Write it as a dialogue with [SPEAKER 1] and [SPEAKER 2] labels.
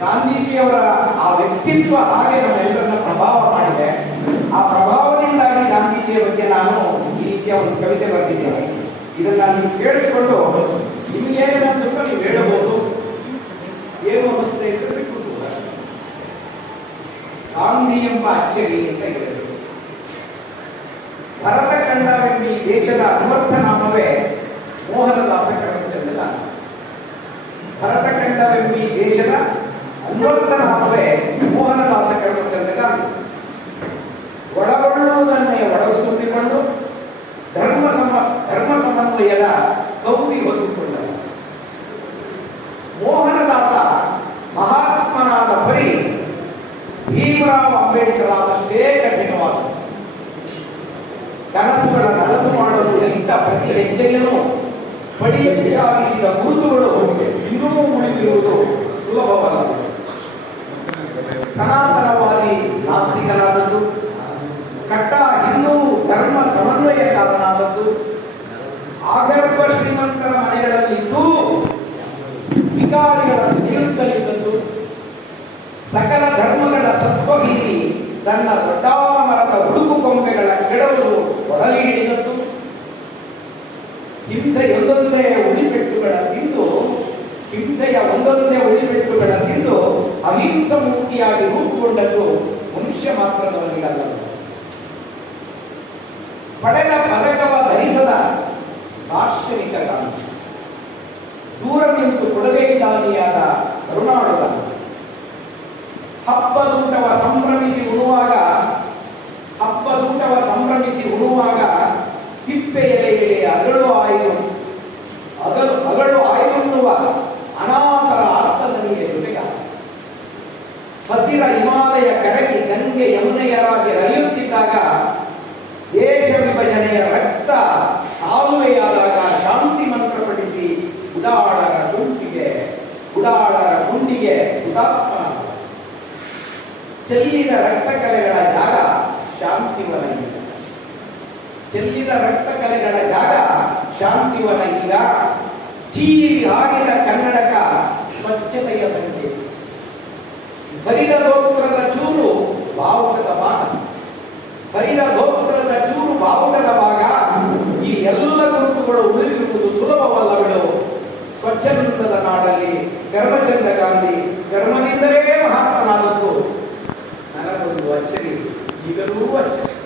[SPEAKER 1] ಗಾಂಧೀಜಿಯವರ ಆ ವ್ಯಕ್ತಿತ್ವ ಹಾಗೆ ನಮ್ಮೆಲ್ಲರನ್ನ ಪ್ರಭಾವ ಮಾಡಿದೆ. ಆ ಪ್ರಭಾವದಿಂದಾಗಿ ಗಾಂಧೀಜಿಯ ಬಗ್ಗೆ ನಾನು ಈ ರೀತಿಯ ಒಂದು ಕವಿತೆ ಬರೆದಿದ್ದೇನೆ. ಇದನ್ನ ನೀವು ಕೇಳಿಸ್ಕೊಂಡು ನಿಮಗೆ ಅನ್ಸುತ್ತೋ ನೀವು ಹೇಳಬಹುದು. ಏನು ಬಿಟ್ಬಿಟ್ಟು ಅಷ್ಟೇ. ಗಾಂಧಿ ಎಂಬ ಅಚ್ಚರಿ ಅಂತ ಹೇಳಿದರು ಭರತ ಕಂಡವೆಂಬಿ ದೇಶದ ಅನ್ವರ್ಥ ನಾಮವೇ ಮೋಹನದಾಸ ಕರಮಚಂದ್ರ ಭರತ ಕಂಡವೆಂಬಿ ದೇಶದ ಅನ್ವರ್ಥ ನಾಮವೇ ಮೋಹನದಾಸ ಕರಮಚಂದ್ರ ಗಾಂಧಿ ಒಳಗೊಳ್ಳುವುದನ್ನೇ ಒಡಗು ತುಂಬಿಕೊಂಡು ಧರ್ಮ ಸಮ, ಧರ್ಮ ಸಮನ್ವಯದ ಕೌದಿ ಹೊಂದಿಕೊಂಡ ಮೋಹನದಾಸ ಮಹಾತ್ಮನಾದ ಪರಿ ಭೀಮರಾವ್ ಅಂಬೇಡ್ಕರ್ ಆದಷ್ಟೇ ಕಠಿಣವಾದ ಕನಸುಗಳ ನನಸು ಮಾಡಲು ನಿಂತ ಪ್ರತಿ ಹೆಜ್ಜೆಯನ್ನು ಸಾಧಿಸಿದ ಗುರುತುಗಳು ಇನ್ನೂ ಉಳಿದಿರುವುದು ಕಟ್ಟ ಹಿಂದೂ ಧರ್ಮ ಸಮನ್ವಯ ಕಾರಣ ಆದದ್ದು ಆಗರ್ಭ ಶ್ರೀಮಂತರ ಮನೆಗಳಲ್ಲಿದ್ದು ವಿಕಾರಿಗಳನ್ನು ಇದ್ದದ್ದು. ಸಕಲ ಧರ್ಮಗಳ ಸತ್ವಭೀತಿ ತನ್ನ ದೊಡ್ಡಾಮರದ ಉಡುಪು ಕೊಂಬೆಗಳ ಕೆಡವಲು ಒಡಲಿ ಹಿಡಿದದ್ದು ಹಿಂಸೆ ಒಂದೊಂದೇ ಉಳಿಪೆಟ್ಟುಗಳ ತಿಂದು, ಹಿಂಸೆಯ ಒಂದೊಂದೇ ಉಳಿಪೆಟ್ಟುಗಳ ತಿಂದು ಅಹಿಂಸ ಮುಕ್ತಿಯಾಗಿ ರೂಪುಗೊಂಡದ್ದು ಮನುಷ್ಯ ಮಾತ್ರದವನಿಗಲ್ಲ ಪಡೆದ ಪದಕವ ಧರಿಸದ ದಾರ್ಶನಿಕ ಗಾಂಧಿ ದೂರ ನಿಂತು ಕೊಡುಗೈದಾನಿಯಾದ ಕರುಣಾಳು ಗಾಂಧಿ ಹಬ್ಬದೂಟವ ಸಂಭ್ರಮಿಸಿ ಉಣುವಾಗ ಹಬ್ಬದೂಟವ ಸಂಭ್ರಮಿಸಿ ಉಣುವಾಗ ತಿಪ್ಪೆ ಎಲೆ ಅಗಳು ಆಯ್ದು, ಅಗಲು ಅಗಳು ಆಯ್ದುಂಟುವ ಅನಾಥರ ಆರ್ಥದಲ್ಲಿ ಜೊತೆಗ ಹಸಿರ ಹಿಮಾಲಯ ಕರಗಿ ಗಂಗೆ ಯಮುನೆಯರಾಗಿ ಹರಿಯುತ್ತಿದ್ದಾಗ ಹುತಾತ್ಮನಾದ ಚೆಲ್ಲಿದ ರಕ್ತ ಕಲೆಗಳ ಜಾಗ ಶಾಂತಿವನ ಈಗ ಚೆಲ್ಲಿದ ರಕ್ತ ಕಲೆಗಳ ಜಾಗ ಶಾಂತಿವನ ಈಗ ಚೀರಿ ಆಗಿದ ಕನ್ನಡಕ ಸ್ವಚ್ಛತೆಯ ಸಂಕೇತ. ಬರಿದ ಚೂರು ಭಾವುಕದ ಭಾಗ. ಬರಿದ ಚೂರು ಭಾವುಕದ ಭಾಗ. ಈ ಎಲ್ಲ ಗುರುತುಗಳು ಉಳಿದಿರುವುದು ಸುಲಭವಲ್ಲಗಳು ಸ್ವಚ್ಛಂದದ ನಾಡಲ್ಲಿ ಗರ್ಭಚಂದ್ರ ಗಾಂಧಿ వచ్చింది. ఈగలు వచ్చి